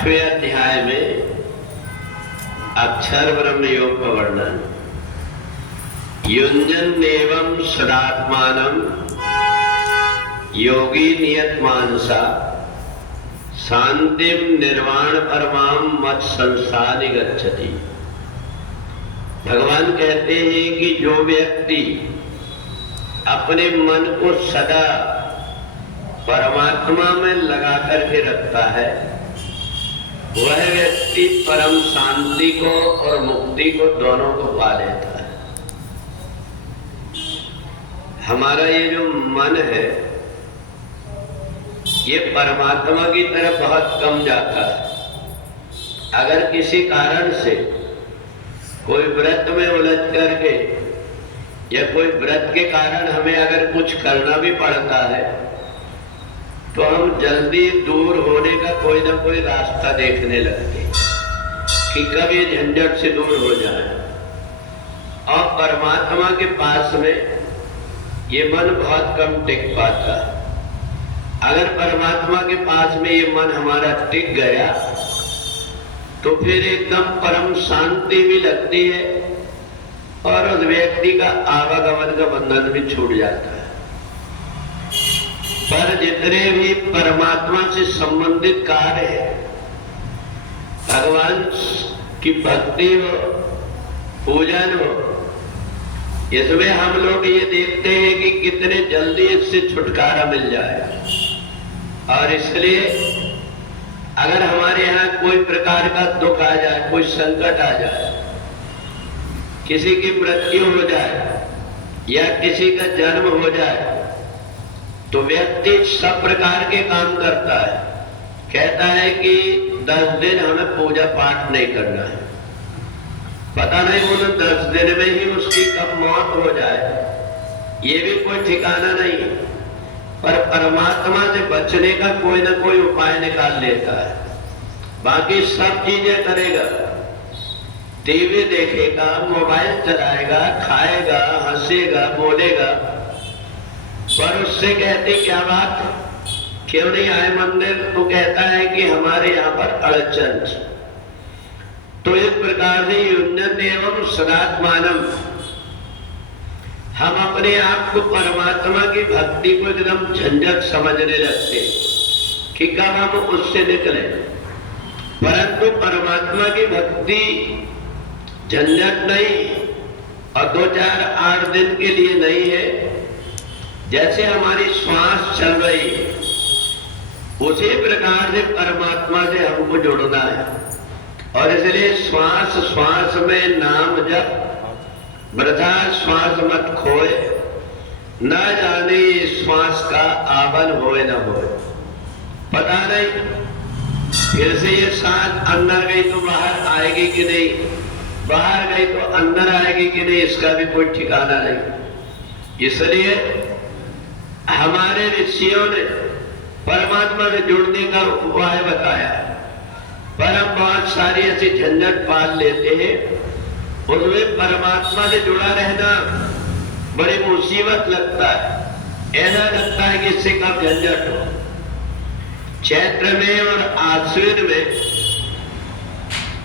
8वें अध्याय में अक्षर ब्रह्म योग का वर्णन। युञ्जन एवं सदात्मानं योगी नियत मानसा शांतिम निर्वाण परमाम मत संस्थानि गच्छति। भगवान कहते हैं कि जो व्यक्ति अपने मन को सदा परमात्मा में लगा करके रखता है, वह व्यक्ति परम शांति को और मुक्ति को दोनों को पा लेता है। हमारा ये जो मन है ये परमात्मा की तरफ बहुत कम जाता है। अगर किसी कारण से कोई व्रत में उलझ करके या कोई व्रत के कारण हमें अगर कुछ करना भी पड़ता है तो हम जल्दी दूर होने का कोई ना कोई रास्ता देखने लगते कि कब ये झंझट से दूर हो जाए। और परमात्मा के पास में ये मन बहुत कम टिक पाता है। अगर परमात्मा के पास में ये मन हमारा टिक गया तो फिर एकदम परम शांति भी लगती है और उस व्यक्ति का आवागमन का बंधन भी छूट जाता है। पर जितने भी परमात्मा से संबंधित कार्य है, भगवान की भक्ति हो, पूजन हो, इसमें हम लोग ये देखते हैं कि कितने जल्दी इससे छुटकारा मिल जाए। और इसलिए अगर हमारे यहाँ कोई प्रकार का दुख आ जाए, कोई संकट आ जाए, किसी की मृत्यु हो जाए या किसी का जन्म हो जाए, तो व्यक्ति सब प्रकार के काम करता है। कहता है कि 10 दिन हमें पूजा पाठ नहीं करना है। पता नहीं उन 10 दिन में ही उसकी कब मौत हो जाए, ये भी कोई ठिकाना नहीं। पर परमात्मा से बचने का कोई ना कोई उपाय निकाल लेता है। बाकी सब चीजें करेगा, टीवी देखेगा, मोबाइल चलाएगा, खाएगा, हंसेगा, बोलेगा, पर उससे कहते क्या बात, क्यों नहीं आए मंदिर? तो कहता है कि हमारे यहाँ पर अड़चन। तो इस प्रकार से युञ्जन एवं सदात्मानं, हम अपने आप को परमात्मा की भक्ति को एकदम झंझट समझने लगते कि कब हम उससे निकले। परंतु परमात्मा की भक्ति झंझट नहीं और 2-4-8 दिन के लिए नहीं है। जैसे हमारी श्वास चल रही उसी प्रकार से परमात्मा से हमको जुड़ना है। और इसलिए श्वास श्वास में नाम जप, वृथा श्वास मत खोए, न जाने श्वास का आवन होए न होए। पता नहीं फिर से ये सांस अंदर गई तो बाहर आएगी कि नहीं, बाहर गई तो अंदर आएगी कि नहीं, इसका भी कोई ठिकाना नहीं। इसलिए हमारे ऋषियों ने परमात्मा से जुड़ने का उपाय बताया, पर हम बहुत सारी ऐसी झंझट पाल लेते हैं। उसमें परमात्मा से जुड़ा रहना बड़ी मुसीबत लगता है। ऐसा लगता है कि इससे कब झंझट हो। चैत्र में और आश्विन में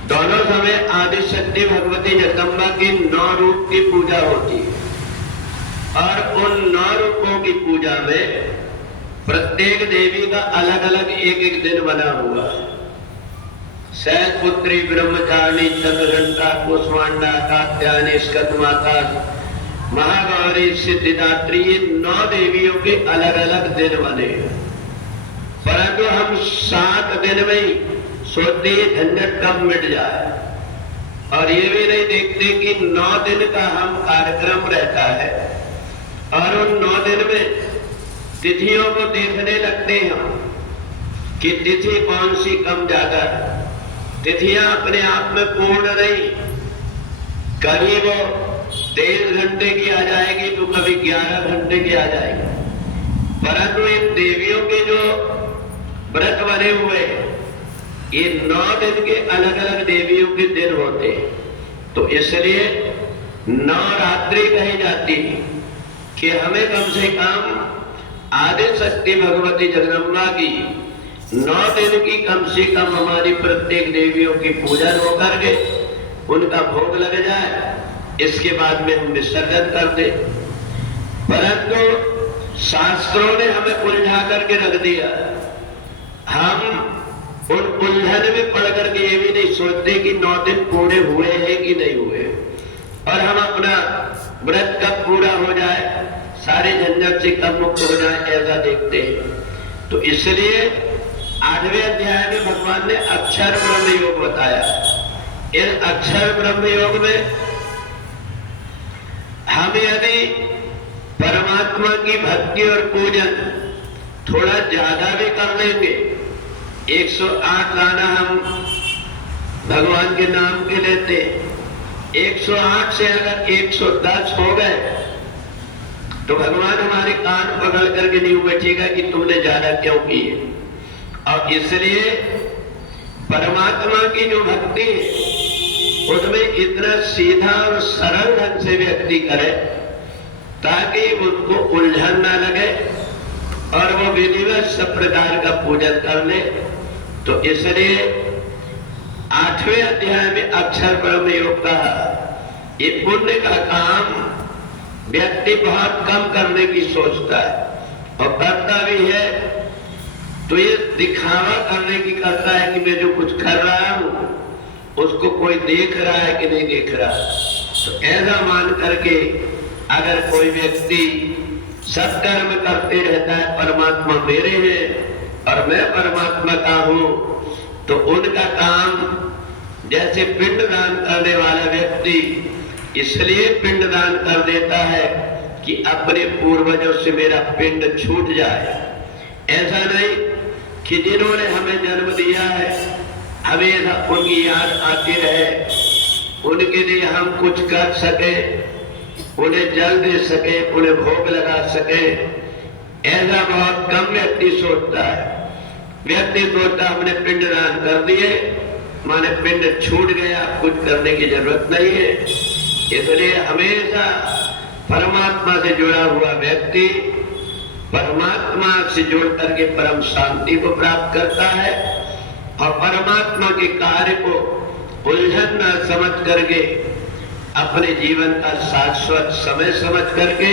दोनों समय आदि शक्ति भगवती जगदम्बा की 9 रूप की पूजा होती है। और उन 9 रूपों की पूजा में प्रत्येक देवी का अलग अलग एक दिन बना हुआ है। शैलपुत्री, ब्रह्मचारिणी, चंद्रघंटा, कुष्मांडा, कात्यायनी, स्कंदमाता, महागौरी, सिद्धिदात्री, ये 9 देवियों के अलग अलग दिन बने। परंतु हम 7 दिन में ही सोचते हैं झंझट कब मिट जाए, और ये भी नहीं देखते कि 9 दिन का हम कार्यक्रम रहता है। और उन 9 दिन में तिथियों को देखने लगते हैं कि तिथि कौन सी कम ज्यादा है। तिथियां अपने आप में पूर्ण नहीं, कभी वो 23 घंटे की आ जाएगी तो कभी 11 घंटे की आ जाएगी। परंतु इन देवियों के जो व्रत बने हुए ये 9 दिन के अलग अलग देवियों के दिन होते हैं। तो इसलिए नवरात्रि कही जाती है कि हमें कम से कम आदि शक्ति भगवती जगदम्बा की 9 दिन की कम से कम हमारी प्रत्येक देवियों की पूजन होकर के उनका भोग लग जाए, इसके बाद में हम विसर्जन कर दे। परंतु शास्त्रों ने हमें उलझा करके रख दिया। हम उन उलझन में पड़ करके ये भी नहीं सोचते कि 9 दिन पूरे हुए हैं कि नहीं हुए, और हम अपना व्रत कब पूरा हो जाए, सारे झंझट से कब मुक्त हो जाए, ऐसा देखते हैं। तो इसलिए 8वें अध्याय में भगवान ने अक्षर ब्रह्म योग बताया। इस अक्षर ब्रह्म योग में हम यदि परमात्मा की भक्ति और पूजन थोड़ा ज्यादा भी कर लेंगे, 108 गाना हम भगवान के नाम के लेते, 108 से अगर 110 हो गए तो भगवान हमारे कान पकड़ करके नहीं बैठेगा कि तुमने ज्यादा क्यों की है। और इसलिए परमात्मा की जो भक्ति है उसमें इतना सीधा और सरल ढंग से व्यक्ति करे ताकि उसको उलझन ना लगे और वो विधिवत सब प्रकार का पूजन कर ले। तो इसलिए 8वें अध्याय में अक्षर ब्रह्म योग का ये पुण्य का काम व्यक्ति बहुत कम करने की सोचता है और करता भी है, तो ये दिखावा करने की करता है कि मैं जो कुछ कर रहा हूं उसको कोई देख रहा है कि नहीं देख रहा। तो ऐसा मान करके अगर कोई व्यक्ति सत्कर्म करते रहता है, परमात्मा मेरे हैं और मैं परमात्मा का हूं, तो उनका काम जैसे पिंड दान करने वाला व्यक्ति इसलिए पिंड दान कर देता है कि अपने पूर्वजों से मेरा पिंड छूट जाए। ऐसा नहीं कि जिन्होंने हमें जन्म दिया है हमेशा उनकी याद आती रहे, उनके लिए हम कुछ कर सके, उन्हें जल दे सके, उन्हें भोग लगा सके, ऐसा बहुत कम व्यक्ति सोचता है। व्यक्ति सोचता हमने पिंड दान कर दिए माने पिंड छूट गया, कुछ करने की जरूरत नहीं है। इसलिए हमेशा परमात्मा से जुड़ा हुआ व्यक्ति परमात्मा से जुड़ करके परम शांति को प्राप्त करता है और परमात्मा के कार्य को उलझन न समझ करके अपने जीवन का शाश्वत समय समझ करके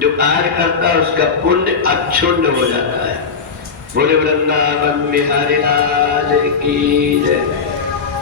जो कार्य करता है उसका पुण्य अक्षुण्ण हो जाता है। बोले वृंदावन बिहारी लाल की जय।